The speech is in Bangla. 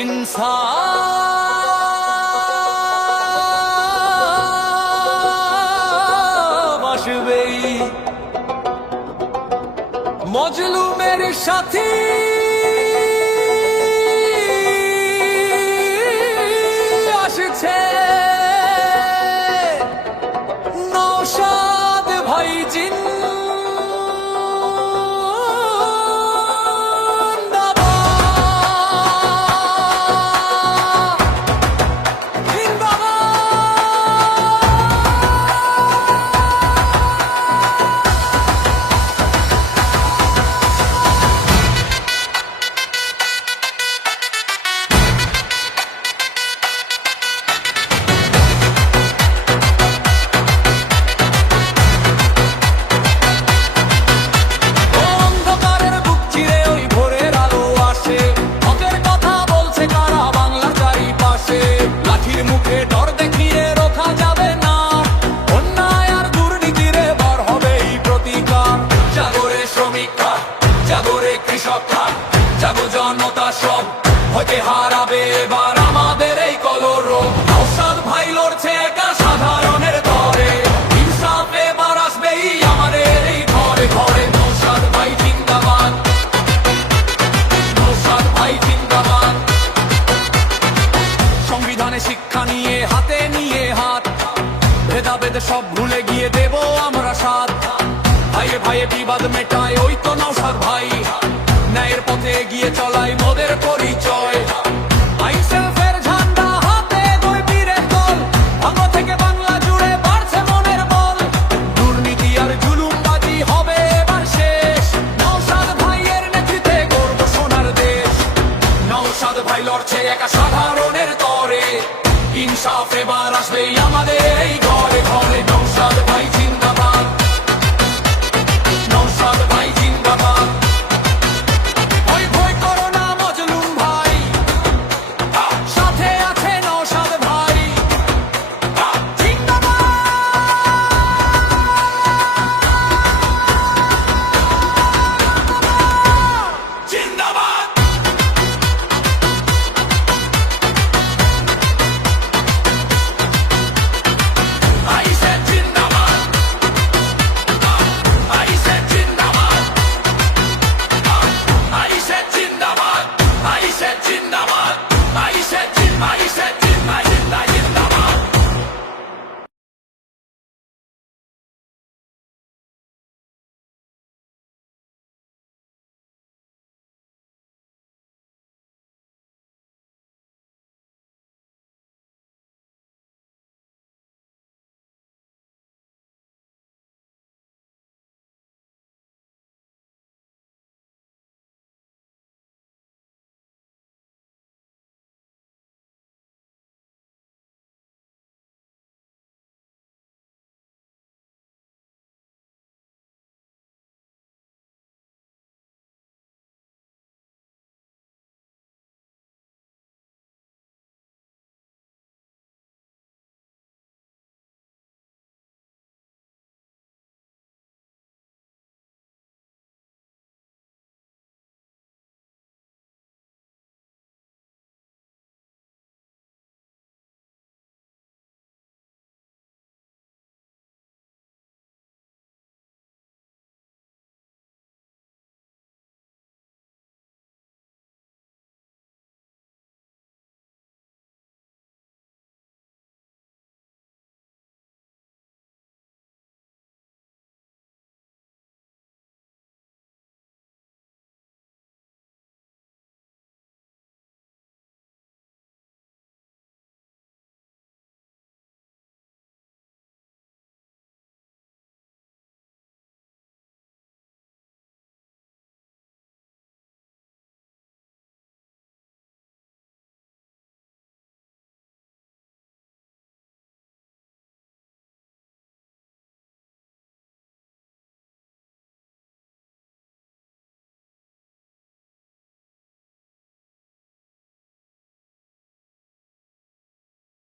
ইনসাফ আসবেই। মজলুমের সাথী আসছে, নওশাদ ভাই জাগো জনতা সব হতে হারাবে এবার আমাদের এই কলরব। নওশাদ ভাই লড়ছে একা সাধারণের তরে, ইনসাফ এবার আসবেই আমাদের এই ঘরে ঘরে। নওশাদ ভাই জিন্দাবাদ, নওশাদ ভাই জিন্দাবাদ। সংবিধানে শিক্ষা নিয়ে হাতে নিয়ে হাত, ভেদাভেদ সব ভুলে গিয়ে দেব আমরা সাথ। ভাইয়ে ভাইয়ে বিবাদ মেটায় ওই তো নওশাদ ভাই, ন্যায়ের পথে এগিয়ে চলাই মোদের পরিচয়।